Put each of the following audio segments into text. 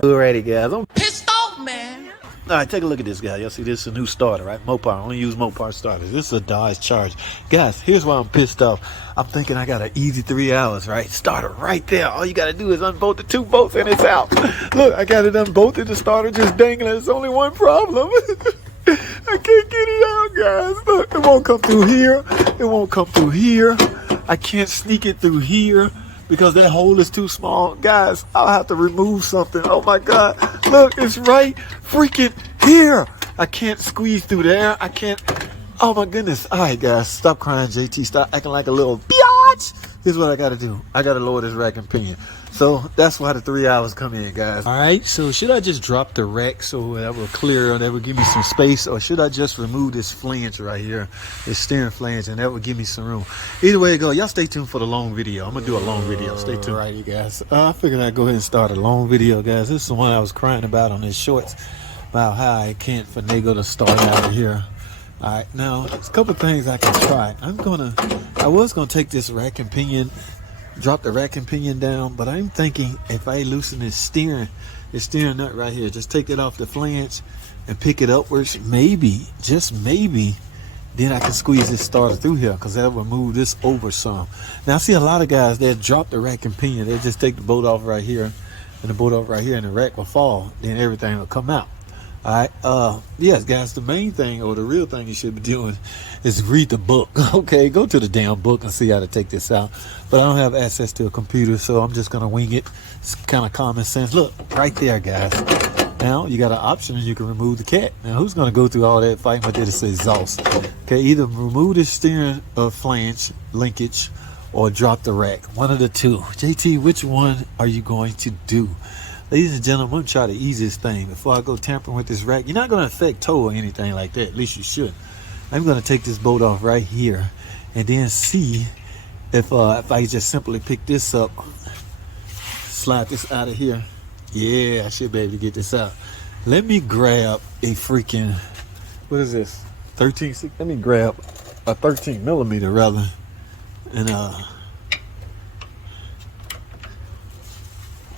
Alrighty, guys, I'm Pissed off, man. all right. Take a look at this, guy. Y'all see, this is a new starter, right? Mopar. I only use Mopar starters. This is a Dodge Charger, guys. Here's why I'm pissed off. I'm thinking I got an easy 3 hours, right? Starter right there. All you gotta do is unbolt the 2 bolts and it's out. Look, I got it unbolted. The starter just dangling. It's only one problem. I can't get it out, guys. Look, it won't come through here. It won't come through here. I can't sneak it through here because that hole is too small. Guys, I'll have to remove something. Oh my God. Look, it's right freaking here. I can't squeeze through there. I can't. Oh my goodness. All right, guys, stop crying, JT. Stop acting like a little biatch. Here's what I got to do. I got to lower this rack and pinion. So that's why the 3 hours come in, guys. All right, so should I just drop the rack so that will clear, that will give me some space, or should I just remove this flange right here, this steering flange, and that will give me some room? Either way it go, y'all stay tuned for the long video. I'm gonna do a long video. Stay tuned. All right, you guys. I figured I'd go ahead and start a long video, guys. This is the one I was crying about on his shorts, about how I can't finagle to start out of here. All right, now there's a couple things I can try. I was gonna take this rack and pinion, drop the rack and pinion down, but I'm thinking if I loosen this steering nut right here, just take it off the flange and pick it upwards, maybe, just maybe, then I can squeeze this starter through here, because that will move this over some. Now I see a lot of guys, they'll drop the rack and pinion, they just take the bolt off right here and the bolt off right here, and the rack will fall, then everything will come out. All right, yes, guys, the main thing, or the real thing you should be doing is read the book. Okay, go to the damn book and see how to take this out. But I don't have access to a computer, so I'm just gonna wing it. It's kind of common sense. Look, right there, guys. Now you got an option, and you can remove the cat. Now who's gonna go through all that fighting with this exhaust? Okay, either remove the steering flange linkage or drop the rack. One of the two. JT, which one are you going to do? Ladies and gentlemen, I'm going to try the easiest thing. Before I go tampering with this rack, you're not going to affect tow or anything like that. At least you should. I'm going to take this bolt off right here and then see if I just simply pick this up, slide this out of here. Yeah, I should be able to get this out. Let me grab a freaking, what is this? 13, let me grab a 13 millimeter rather. And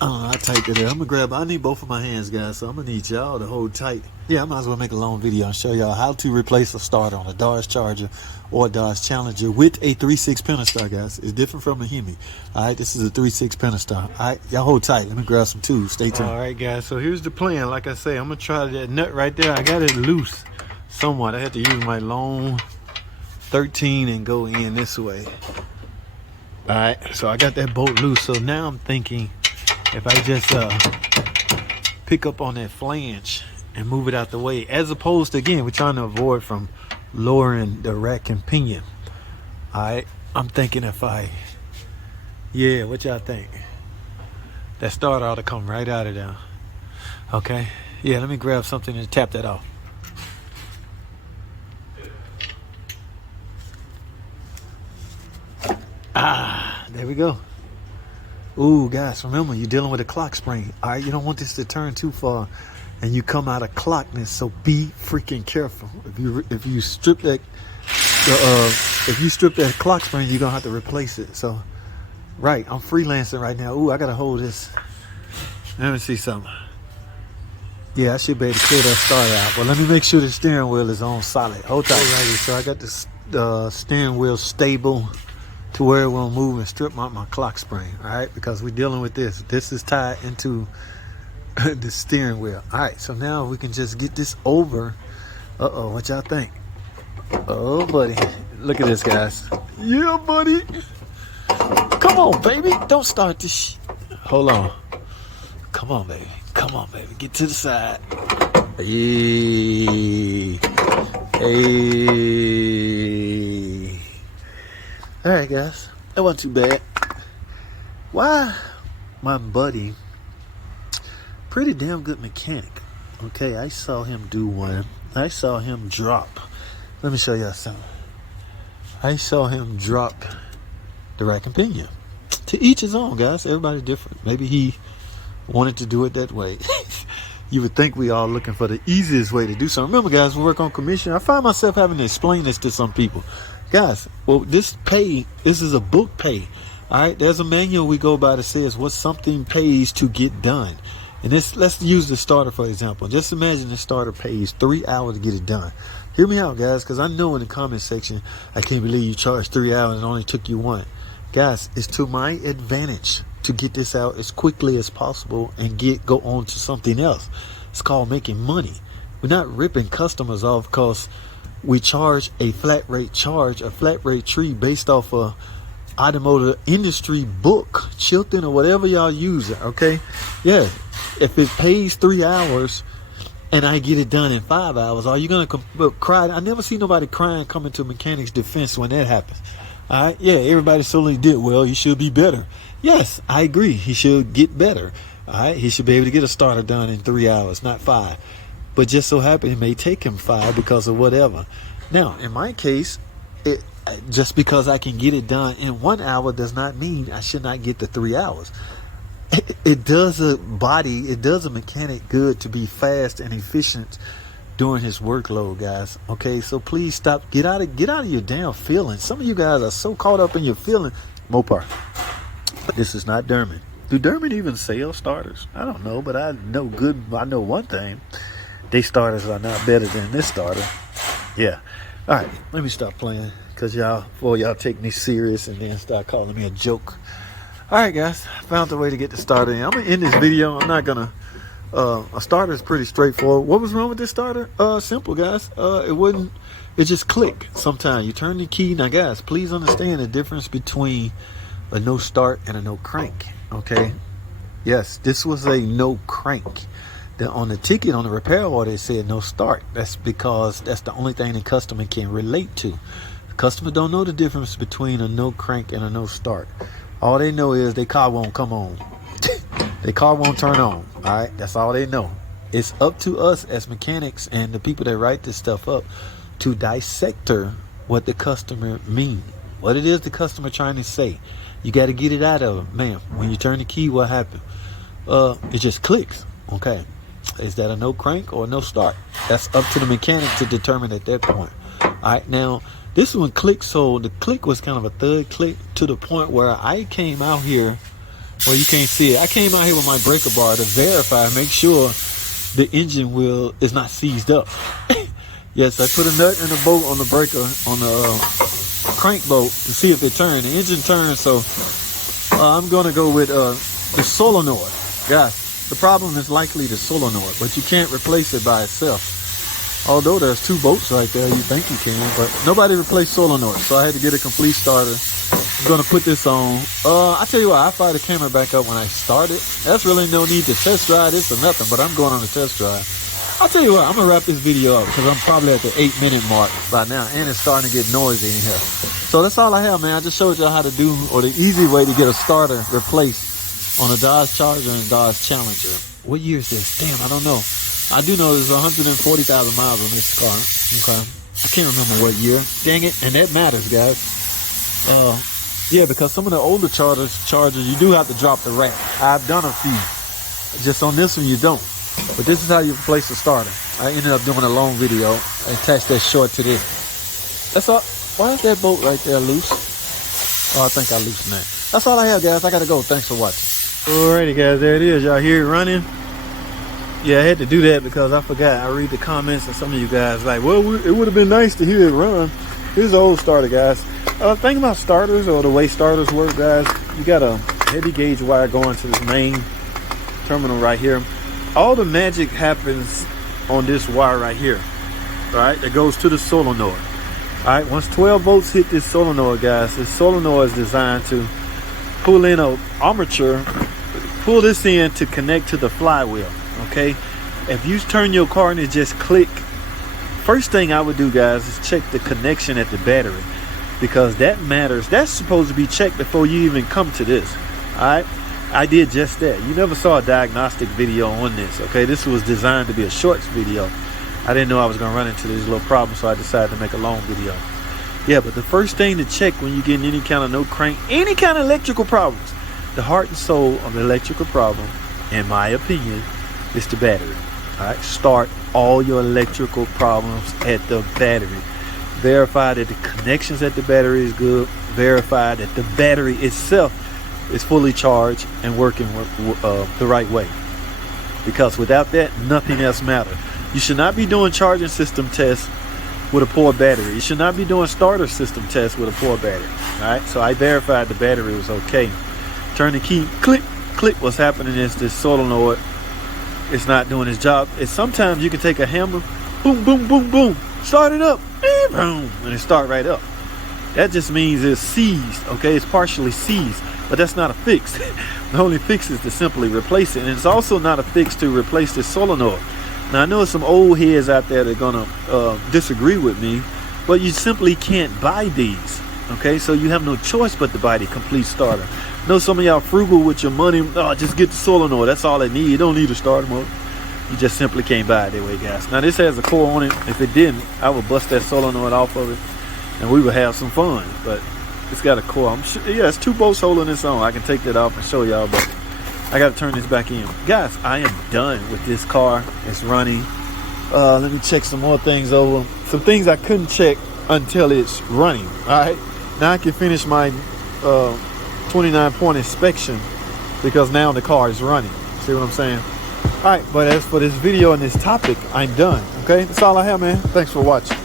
I tight it there. I'm gonna grab, I need both of my hands, guys, so I'm gonna need y'all to hold tight. Yeah, I might as well make a long video and show y'all how to replace a starter on a Dodge Charger or a Dodge Challenger with a 3.6 Pentastar, guys. It's different from a Hemi. All right, this is a 3.6 Pentastar. All right, y'all hold tight. Let me grab some tools. Stay tuned. All right, guys, so here's the plan. Like I say, I'm gonna try that nut right there. I got it loose somewhat. I had to use my long 13 and go in this way. All right, so I got that bolt loose. So now I'm thinking, if I just pick up on that flange and move it out the way, as opposed to, again, we're trying to avoid from lowering the rack and pinion. All right, I'm thinking if yeah, what y'all think? That starter ought to come right out of there. Okay, yeah, let me grab something and tap that off. There we go. Ooh, guys, remember, you're dealing with a clock spring. All right, you don't want this to turn too far and you come out of clockness, so be freaking careful. If you strip that clock spring, you're gonna have to replace it. So right, I'm freelancing right now. Ooh, I gotta hold this. Let me see something. Yeah, I should be able to clear that starter out, but let me make sure the steering wheel is on solid. Hold tight. Alrighty, so I got the steering wheel stable to where it won't move and strip out my clock spring. All right, because we're dealing with this. This is tied into the steering wheel. All right, so now we can just get this over. Uh-oh, what y'all think? Oh, buddy. Look at this, guys. Yeah, buddy. Come on, baby. Don't start this shit. Hold on. Come on, baby. Come on, baby. Get to the side. Hey. Hey. All right, guys. That wasn't too bad. Why, my buddy, pretty damn good mechanic. Okay, I saw him do one. I saw him drop. Let me show y'all something. I saw him drop the rack and pinion. To each his own, guys. Everybody's different. Maybe he wanted to do it that way. You would think we all looking for the easiest way to do something. Remember, guys, we work on commission. I find myself having to explain this to some people. Guys, well, this is a book pay. All right, there's a manual we go by that says what something pays to get done. And this, let's use the starter for example. Just imagine the starter pays 3 hours to get it done. Hear me out, guys, because I know in the comment section, I can't believe you charged 3 hours and it only took you 1. Guys, it's to my advantage to get this out as quickly as possible and go on to something else. It's called making money. We're not ripping customers off because we charge a flat rate charge, a flat rate tree based off a automotive industry book, Chilton or whatever y'all use it, okay? Yeah, if it pays 3 hours and I get it done in 5 hours, are you gonna cry? I never see nobody crying coming to mechanics defense when that happens. All right, yeah, everybody solely did well. He should be better. Yes, I agree. He should get better. All right, he should be able to get a starter done in 3 hours, not 5. But just so happen it may take him 5 because of whatever. Now, in my case, just because I can get it done in 1 hour does not mean I should not get the 3 hours. It does a mechanic good to be fast and efficient during his workload, guys. Okay, so please stop. Get out of your damn feelings. Some of you guys are so caught up in your feelings. Mopar. This is not Derman. Do Derman even sell starters? I don't know, but I know one thing. They starters are not better than this starter. Yeah. All right, let me stop playing because y'all take me serious and then start calling me a joke. All right, guys, I found the way to get the starter in. I'm gonna end this video. I'm not gonna. A starter is pretty straightforward. What was wrong with this starter? Simple, guys. It just click. Sometimes you turn the key. Now, guys, please understand the difference between a no start and a no crank. Okay. Yes, this was a no crank. On the ticket, on the repair order, it said no start. That's because that's the only thing the customer can relate to. The customer don't know the difference between a no crank and a no start. All they know is their car won't come on. Their car won't turn on. All right, that's all they know. It's up to us as mechanics and the people that write this stuff up to dissect what the customer means, what it is the customer trying to say. You got to get it out of them, man. When you turn the key, what happened? It just clicks. Okay, is that a no crank or a no start? That's up to the mechanic to determine at that point. All right, now this one clicked, so the click was kind of a third click to the point where I came out here. Well, you can't see it. I came out here with my breaker bar to verify, make sure the engine wheel is not seized up. Yes, I put a nut and a bolt on the breaker, on the crank bolt to see if it turned. The engine turned, so I'm going to go with the solenoid. Guys, the problem is likely the solenoid, but you can't replace it by itself. Although there's 2 bolts right there, you think you can, but nobody replaced solenoid, so I had to get a complete starter. I'm gonna put this on. I tell you what, I fired the camera back up when I started. That's really no need to test drive this or nothing, but I'm going on a test drive. I'll tell you what, I'm gonna wrap this video up because I'm probably at the 8-minute mark by now, and it's starting to get noisy in here. So that's all I have, man. I just showed y'all how to do, or the easy way to get a starter replaced on a Dodge Charger and Dodge Challenger. What year is this? Damn, I don't know. I do know there's 140,000 miles on this car. Okay, I can't remember what year. Dang it, and that matters, guys. Yeah, because some of the older Chargers, you do have to drop the rack. I've done a few. Just on this one, you don't. But this is how you replace the starter. I ended up doing a long video. I attached that short to this. That's all. Why is that bolt right there loose? Oh, I think I loosened that. That's all I have, guys. I got to go. Thanks for watching. Alrighty, guys. There it is. Y'all hear it running? Yeah, I had to do that because I forgot. I read the comments and some of you guys like, well, it would have been nice to hear it run. Here's the old starter, guys. Thing about starters, or the way starters work, guys, you got a heavy gauge wire going to this main terminal right here. All the magic happens on this wire right here. All right, that goes to the solenoid. All right, once 12 volts hit this solenoid, guys, this solenoid is designed to pull in a armature, pull this in to connect to the flywheel. Okay, if you turn your car and it just click, first thing I would do, guys, is check the connection at the battery, because that matters. That's supposed to be checked before you even come to this. All right, I did just that. You never saw a diagnostic video on this. Okay, this was designed to be a shorts video. I didn't know I was gonna run into these little problems, so I decided to make a long video. Yeah, but the first thing to check when you get any kind of no crank, any kind of electrical problems, the heart and soul of the electrical problem, in my opinion, is the battery. All right, start all your electrical problems at the battery. Verify that the connections at the battery is good. Verify that the battery itself is fully charged and working the right way. because without that, nothing else matters. You should not be doing charging system tests with a poor battery. You should not be doing starter system tests with a poor battery. All right, so I verified the battery was okay. Turn the key, click, click. What's happening is this solenoid is not doing its job. It's sometimes you can take a hammer, boom, boom, boom, boom, start it up, boom, and it start right up. That just means it's seized, okay? It's partially seized, but that's not a fix. The only fix is to simply replace it, and it's also not a fix to replace this solenoid. Now, I know some old heads out there that are gonna disagree with me, but you simply can't buy these, okay? So you have no choice but to buy the complete starter. I know some of y'all frugal with your money. Oh, just get the solenoid. That's all it needs. You don't need a starter motor. You just simply can't buy it that way, guys. Now, this has a core on it. If it didn't, I would bust that solenoid off of it, and we would have some fun. But it's got a core. I'm sure, yeah, it's 2 bolts holding this on. I can take that off and show y'all, but I got to turn this back in. Guys, I am done with this car. It's running. Let me check some more things over. Some things I couldn't check until it's running. All right. Now I can finish my 29-point inspection because now the car is running. See what I'm saying? All right. But as for this video and this topic, I'm done. Okay. That's all I have, man. Thanks for watching.